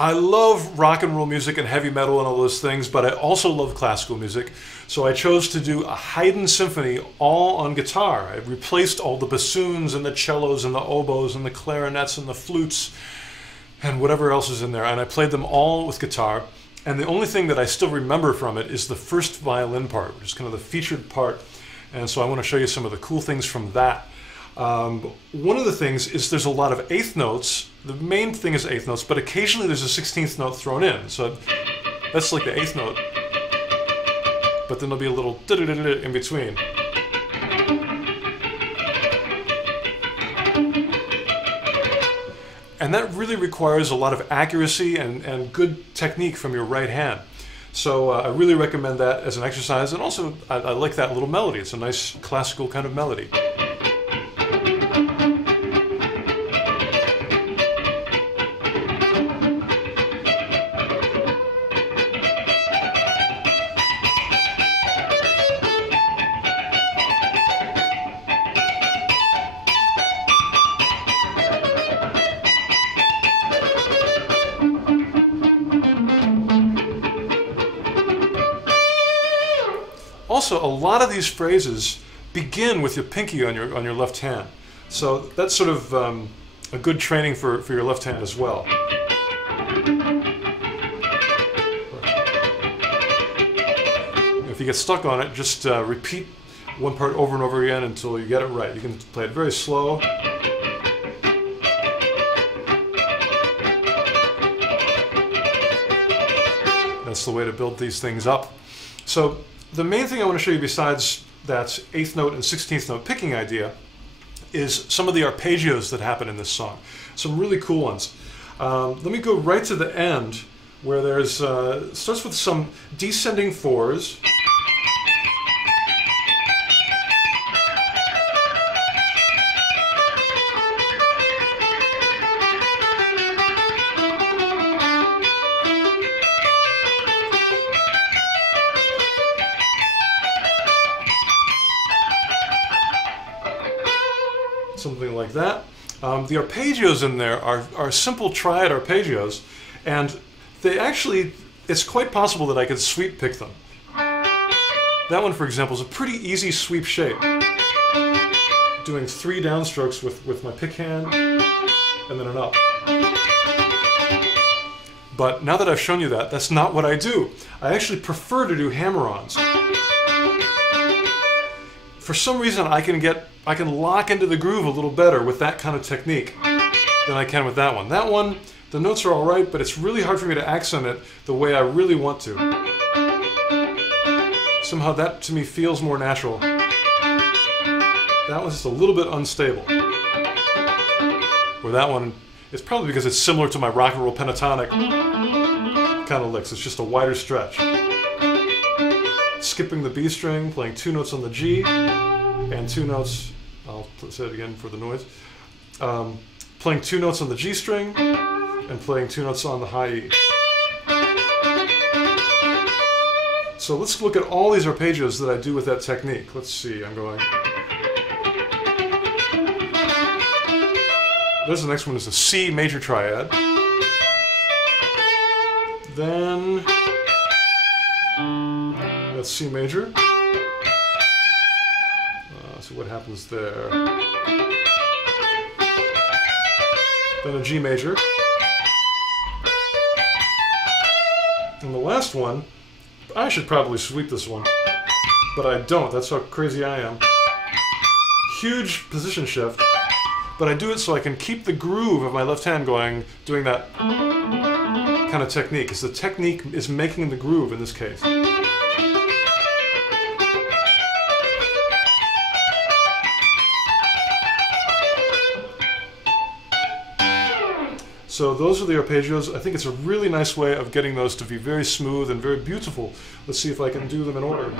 I love rock and roll music and heavy metal and all those things, but I also love classical music. So I chose to do a Haydn symphony all on guitar. I replaced all the bassoons and the cellos and the oboes and the clarinets and the flutes and whatever else is in there. And I played them all with guitar. And the only thing that I still remember from it is the first violin part, which is kind of the featured part. And so I want to show you some of the cool things from that. One of the things is there's a lot of eighth notes. The main thing is eighth notes, but occasionally there's a 16th note thrown in. So that's like the eighth note. But then there'll be a little da-da-da-da in between. And that really requires a lot of accuracy and good technique from your right hand. So I really recommend that as an exercise. And also, I like that little melody. It's a nice classical kind of melody. Also, a lot of these phrases begin with your pinky on your left hand. So that's sort of a good training for your left hand as well. If you get stuck on it, just repeat one part over and over again until you get it right. You can play it very slow. That's the way to build these things up. So the main thing I want to show you besides that 8th note and 16th note picking idea is some of the arpeggios that happen in this song. Some really cool ones. Let me go right to the end where there's, starts with some descending fours. Something like that. The arpeggios in there are simple triad arpeggios, and they actually, it's quite possible that I could sweep pick them. That one, for example, is a pretty easy sweep shape. Doing 3 downstrokes with my pick hand, and then an up. But now that I've shown you that, that's not what I do. I actually prefer to do hammer-ons. For some reason, I can lock into the groove a little better with that kind of technique than I can with that one. That one, the notes are all right, but it's really hard for me to accent it the way I really want to. Somehow that, to me, feels more natural. That one's just a little bit unstable. Where that one, it's probably because it's similar to my rock and roll pentatonic kind of licks. It's just a wider stretch. Skipping the B string, playing 2 notes on the G, and 2 notes, I'll say it again for the noise, playing 2 notes on the G string, and playing 2 notes on the high E. So let's look at all these arpeggios that I do with that technique. Let's see, I'm going... There's the next one, is a C major triad. Then... that's C major. See what happens there. Then a G major. And the last one, I should probably sweep this one, but I don't. That's how crazy I am. Huge position shift, but I do it so I can keep the groove of my left hand going, doing that kind of technique, because the technique is making the groove in this case. So those are the arpeggios. I think it's a really nice way of getting those to be very smooth and very beautiful. Let's see if I can do them in order.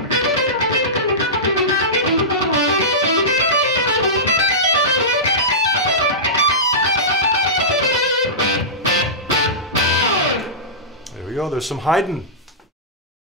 There we go, there's some Haydn.